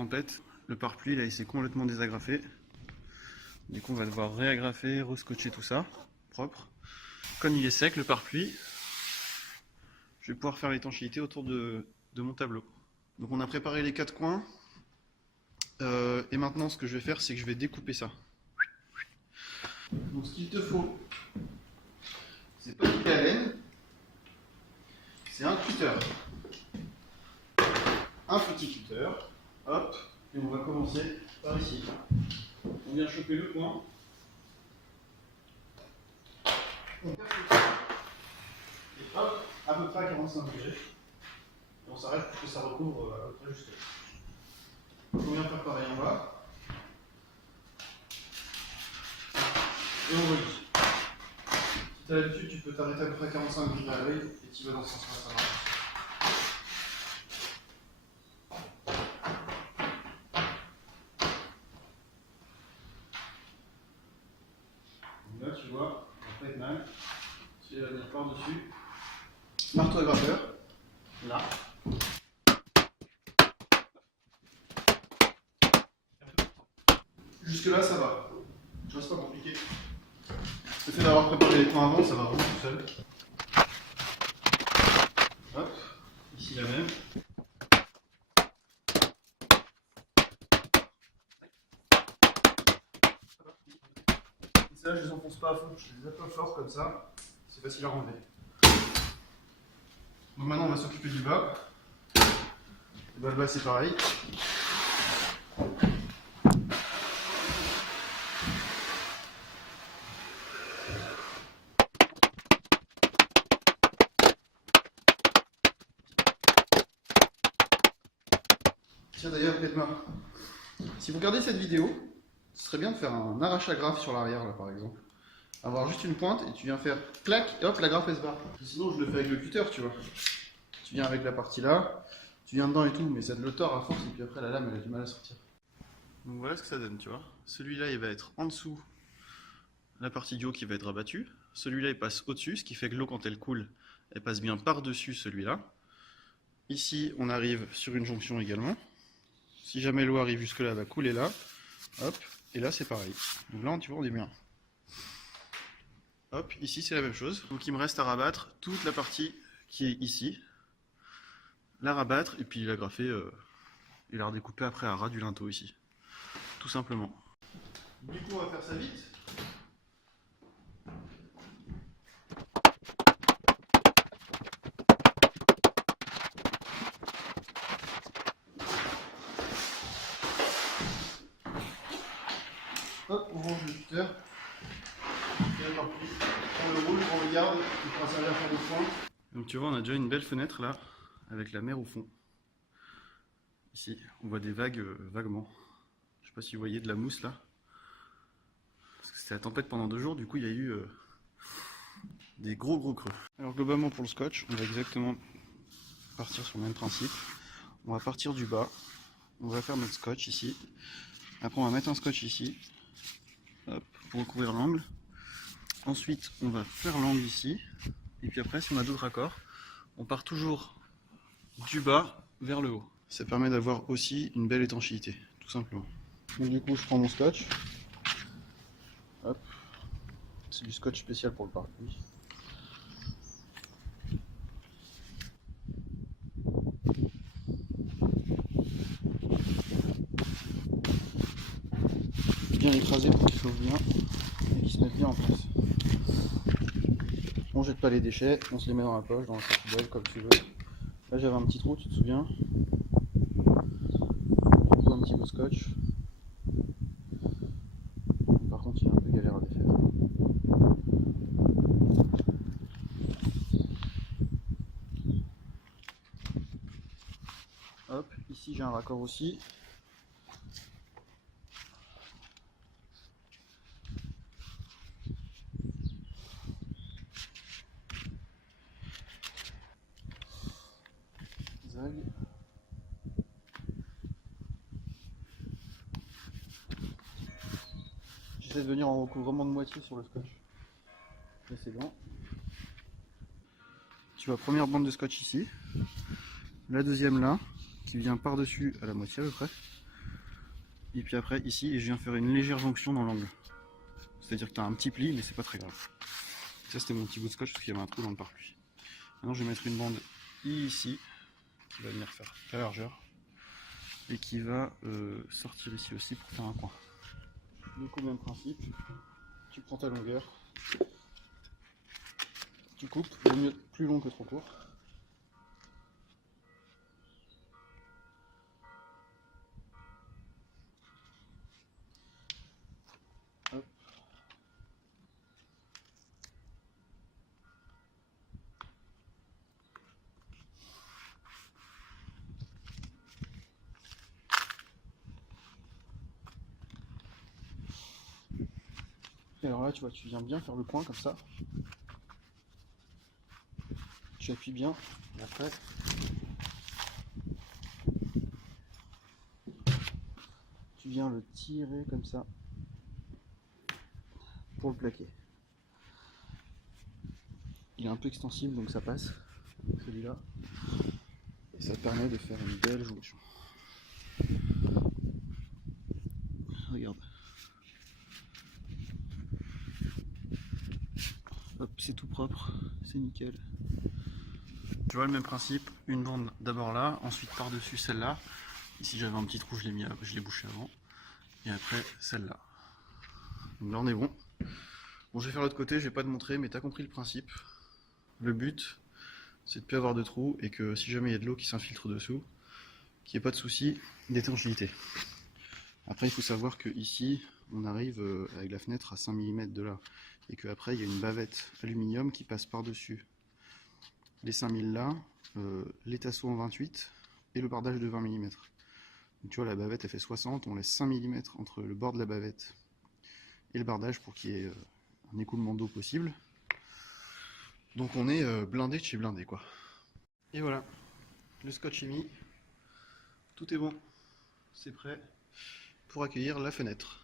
tempête, le pare-pluie là il s'est complètement désagrafé. Du coup on va devoir réagrafer, rescotcher tout ça, propre. Comme il est sec le pare-pluie, je vais pouvoir faire l'étanchéité autour de mon tableau. Donc on a préparé les 4 coins. Et maintenant ce que je vais faire c'est que je vais découper ça. Donc ce qu'il te faut, c'est pas du à laine, c'est un cutter. Un petit cutter, hop, et on va commencer par ici. On vient choper le coin. On perce le coin. Et hop, à peu près à 45 degrés. Et on s'arrête pour que ça recouvre à peu près jusque là. On vient faire pareil en bas. Et on relie. Si tu as l'habitude, tu peux t'arrêter à peu près 45 degrés à l'œil et tu vas dans ce sens-là, ça marche. Donc là, tu vois, ça va pas être mal. Tu vas venir par-dessus. Marteau à graveur. Là. Jusque là, ça va. Tu vois, c'est pas compliqué. Le fait d'avoir préparé les points avant, ça va vraiment tout seul. Hop, ici la même. Et ça, je les enfonce pas à fond, je les attache fort comme ça, c'est facile à enlever. Donc maintenant, on va s'occuper du bas. Le bas, c'est pareil. Tiens d'ailleurs, Edma, si vous regardez cette vidéo, ce serait bien de faire un arrache-agrafe sur l'arrière, là par exemple. Avoir juste une pointe et tu viens faire clac, et hop, l'agrafe elle se barre. Sinon, je le fais avec le cutter, tu vois. Tu viens avec la partie là, tu viens dedans et tout, mais ça te le tord à force et puis après la lame elle a du mal à sortir. Donc voilà ce que ça donne, tu vois. Celui-là il va être en dessous, la partie du haut qui va être rabattue. Celui-là il passe au-dessus, ce qui fait que l'eau quand elle coule, elle passe bien par-dessus celui-là. Ici, on arrive sur une jonction également. Si jamais l'eau arrive jusque là, elle va couler là. Hop, et là c'est pareil. Donc là, tu vois, on est bien. Hop, ici c'est la même chose. Donc il me reste à rabattre toute la partie qui est ici. La rabattre et puis la grafer et la redécouper après à ras du linteau ici. Tout simplement. Du coup, on va faire ça vite. Hop, on range le cutter. On le roule, on le garde, il pourra servir à faire des points. Donc tu vois, on a déjà une belle fenêtre là, avec la mer au fond. Ici, on voit des vagues vaguement. Je sais pas si vous voyez de la mousse là. Parce que c'était la tempête pendant 2 jours, du coup il y a eu des gros creux. Alors globalement pour le scotch, on va exactement partir sur le même principe. On va partir du bas, on va faire notre scotch ici. Après on va mettre un scotch ici, hop, pour recouvrir l'angle. Ensuite on va faire l'angle ici. Et puis après si on a d'autres raccords, on part toujours du bas vers le haut. Ça permet d'avoir aussi une belle étanchéité, tout simplement. Donc du coup je prends mon scotch. Hop. C'est du scotch spécial pour le pare-pluie. Bien écrasé pour qu'il chauffe bien et qu'il se mette bien en place. On jette pas les déchets, on se les met dans la poche, dans la poubelle comme tu veux. Là j'avais un petit trou, tu te souviens? Du coup un petit peu de scotch. Par contre il est un peu galère à défaire. Hop, ici j'ai un raccord aussi. J'essaie de venir en recouvrement de moitié sur le scotch. Là c'est bon. Tu vois, première bande de scotch ici. La deuxième là, qui vient par-dessus à la moitié à peu près. Et puis après ici, je viens faire une légère jonction dans l'angle. C'est-à-dire que tu as un petit pli, mais c'est pas très grave. Ça c'était mon petit bout de scotch parce qu'il y avait un trou dans le pare-pluie. Maintenant je vais mettre une bande ici, qui va venir faire la largeur, et qui va sortir ici aussi pour faire un coin. Donc au même principe, tu prends ta longueur, tu coupes, le mieux plus long que trop court. Hop. Et alors là tu vois, tu viens bien faire le point comme ça. Tu appuies bien, et après tu viens le tirer comme ça pour le plaquer. Il est un peu extensible donc ça passe, celui-là, et ça te permet de faire une belle jonction. Regarde. Hop, c'est tout propre, c'est nickel. Tu vois le même principe, une bande d'abord là, ensuite par-dessus celle-là. Ici j'avais un petit trou, je l'ai bouché avant. Et après celle-là. Donc là on est bon. Bon, je vais faire l'autre côté, je vais pas te montrer, mais tu as compris le principe. Le but, c'est de ne plus avoir de trou et que si jamais il y a de l'eau qui s'infiltre dessous, qu'il n'y ait pas de souci d'étanchéité. Après, il faut savoir que ici, on arrive avec la fenêtre à 5 mm de là. Et qu'après, il y a une bavette aluminium qui passe par-dessus les 5000 là, les tasseaux en 28 et le bardage de 20 mm. Donc, tu vois, la bavette, elle fait 60, on laisse 5 mm entre le bord de la bavette et le bardage pour qu'il y ait un écoulement d'eau possible. Donc on est blindé de chez blindé, quoi. Et voilà, le scotch est mis, tout est bon, c'est prêt pour accueillir la fenêtre.